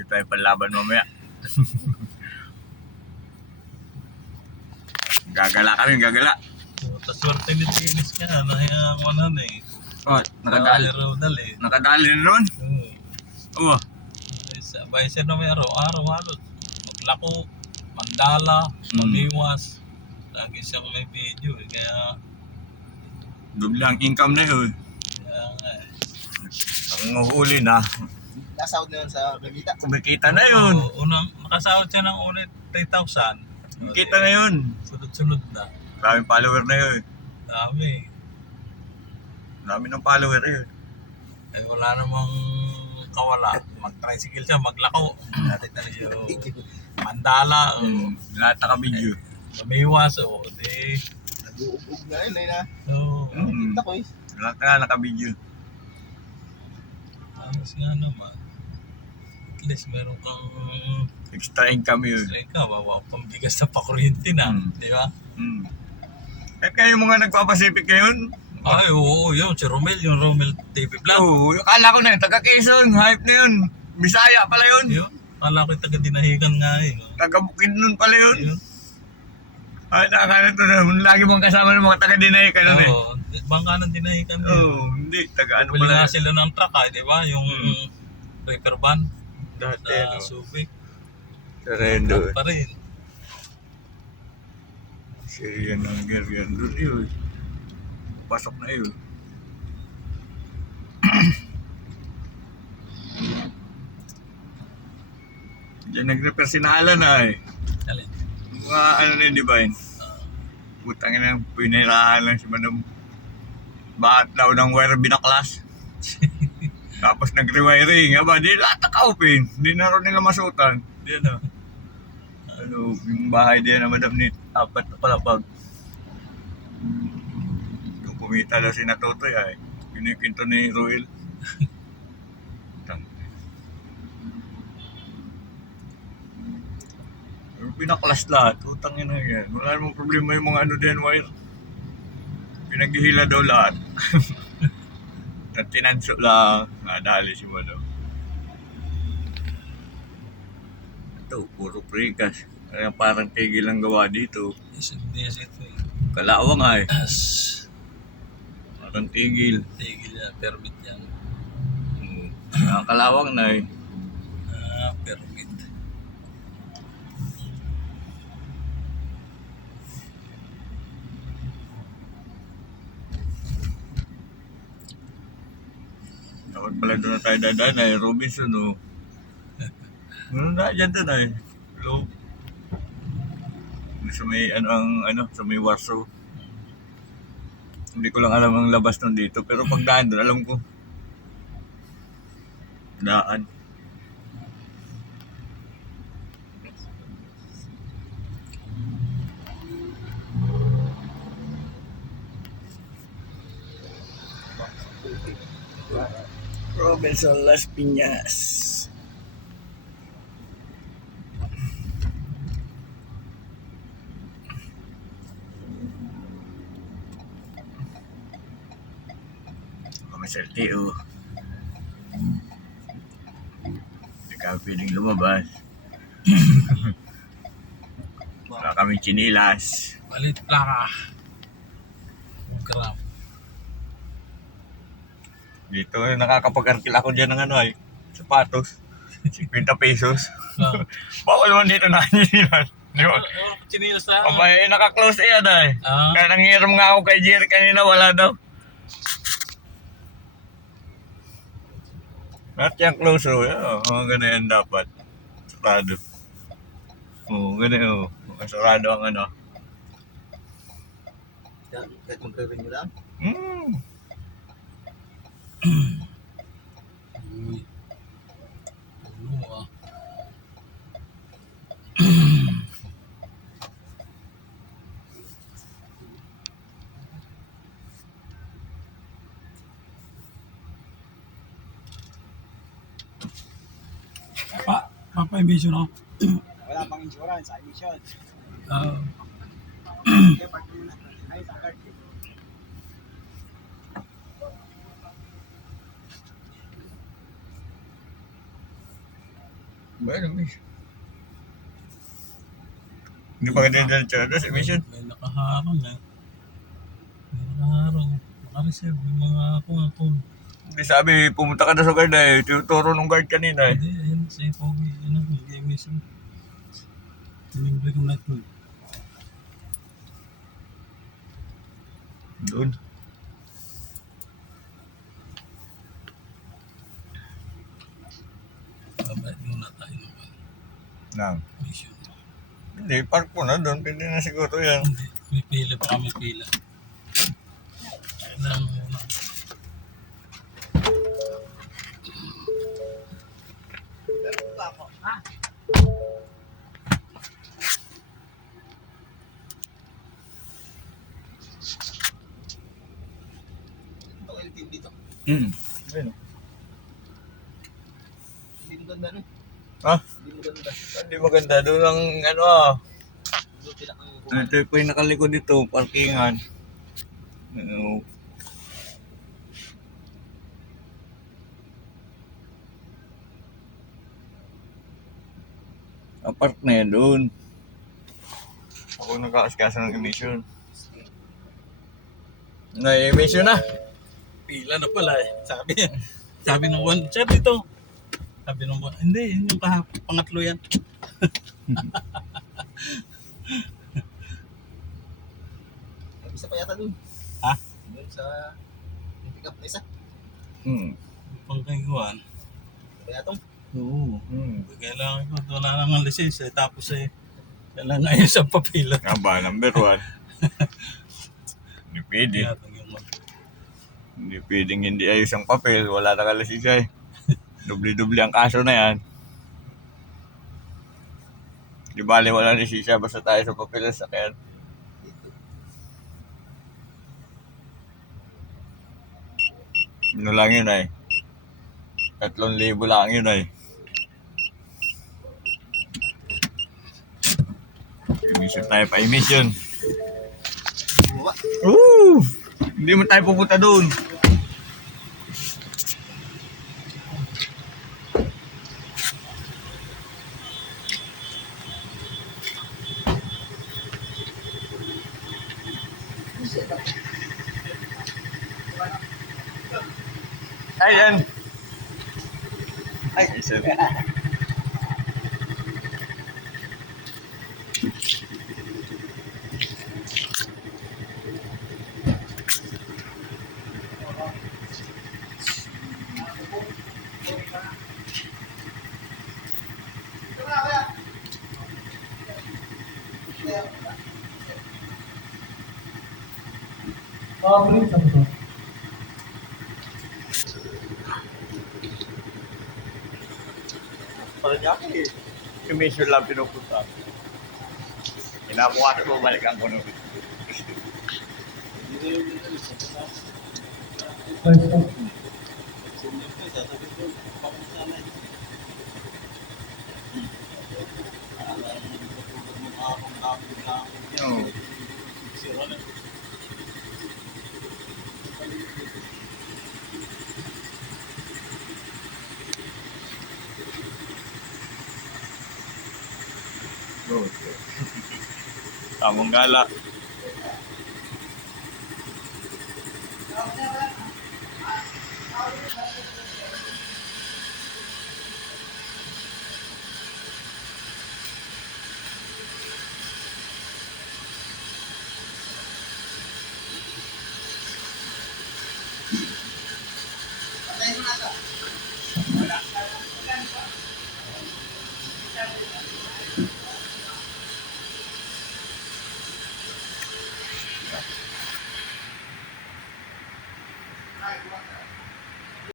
Hindi tayo panlaban mamaya. Gagala kami, gagala. Swerte ni Tinis ka, nahiyang ano na eh. Oh, nakadali. Nakadali na nun? Oo. Baysa na may araw-araw halos. Maglako, mandala, mamiwas. Lagi siyang may video eh, kaya... Doble ang income na yun. Kaya nga eh. Ang huli na. Nasahod na yun sa Gagita. Kumikita na yun. Nakasahod siya ng ulit 3,000. Kumikita na yun. Sunod-sunod na. Maraming follower na yun. Dami. Dami ng follower na yun. Eh wala namang kawala. Mag-tricycle siya, maglako. Dati talaga yung mandala. Lahat naka-video. Lumiwas o. Di. Nag-uubog na yun, na. Oo. Kita ko eh. Lahat na naka-video. Tapos nga naman. At least meron kang Extra income yun. extra ka. Wawa pambigas na pakuryente na. Di ba? Eh kayo mga nagpapasipik ngayon? Ay, oo, yun. Si Romel, yung Romel TV Vlog. Oo, akala ko na yun, taga Quezon, hype na yun. Bisaya pala yun. Yun. Kala ko yung taga-dinahigan nga eh. Taga Bukidnon pala yun. Yun. Ay, nakakala to na, lagi mong kasama ng mga taga-dinay ka nun eh. Oo. Bangka ng dinahigan. Oo, hindi, taga ano Bili pala. nga sila ng truck di ba? Yung repair van Dati, sa Subic. Sarendo. Pa rin. Siriyan ng ganyan doon yun. Pasok na yun. Diyan nag-repair si Nala na eh. Alin? Mga ano na yun, Divine. Butang na, pinirahan lang si Madam. Bahat daw ng wire binaklas. Tapos nag-rewiring. Aba, di lahat naka-open. Di na rin nila masutan. Di ano. Ano, yung bahay din na Madam ni apat na palapag. Yung kumita daw si Natutoy ay kinikinto ni Ruel. Pinaklas lahat, utang yun na yan. Wala namang problema yung mga ano din wire. Pinaghihila daw lahat. Tinanso lang, nadali si Mano. Ito, puro prekas. Kaya parang tigil ang gawa dito. Yes, ito eh. Kalawang ay. Yes. Parang tigil. Tigil yan, permit yan. Kalawang na eh. Permit. Dapat pala doon na tayo dadaan ay Robinson o. Ano na dyan doon ay? Hello? Sa may sa may Warsaw. Hindi ko lang alam ang labas nun dito pero pag daan doon alam ko. Daan. Robinson Las Piñas. Komisar Teo. Hindi ka piling lumabas. Wala kaming chinilas. Malit plaka. Gram. Dito nakakapag-arkil ako dyan ng sapatos. 50 pesos. Bawal man dito na chinilas. Di ba? Chinilas na. Abay, naka-close yan ay. Kaya nanghiram nga ako kay Jerry kanina, wala daw. At yung close ganyan dapat. Sarado. Ganyan sarado ang Kahit mag-revenue lang. Uy. Ano Pa-emission ako. Wala pang insurance, emission. Kaya pag ay sa card. Bueno, miss. Hindi pa ganyan dyan sa mission. May nakaharang eh. May nakaharang. Nakareserve yung mga ako. Hindi sabi, pumunta ka na sa guard eh. Tuturo ng guard kanina eh. Hindi, ayun, si Pogi, ano, hindi mission. Tinimbre ko na ito. Doon. Babait muna tayo naman. Nang. Mission. Hindi, park mo na doon. Pwede na siguro yan. Hindi, may pila pa kami pila. Kailangan muna. Ito LTV dito. Ayun. Hindi mo ganda no? Ha? Hindi mo ganda. Hindi maganda. Doon ang ano ah. Doon pinakang Ito po yung nakalikod dito. Parkingan. Ano. Apart na yan doon. Ako nag-aaskasa ng emission. Na-emission na. Pila na pala eh. Sabi ng one, siya dito. Sabi ng one, hindi, yun yung pangatlo yan. May isa pa yata doon. Ha? Doon sa yung pick up na isa. Pangkayuan. Kaya itong Oo. Kailangan ko, wala nang ang lisensya. Tapos kailangan ayos ang papila. Aba, number 1. Hindi pwede. Tiyatang yung Hindi pwedeng hindi ayos ang papel. Wala na kalisisay. Dubli-dubli ang kaso na yan. Di bali wala lisisya basta tayo sa papel sa sakyan. Ano lang yun ay. 3,000 lang yun ay. Emission tayo pa emission. bumaba. Woo! Hindi mo tayo pupunta doon. Ayan. Ay, isa. Paranaque, commission lang pinupunta. Kinabukasan ko, balikan ko nung tamang gala.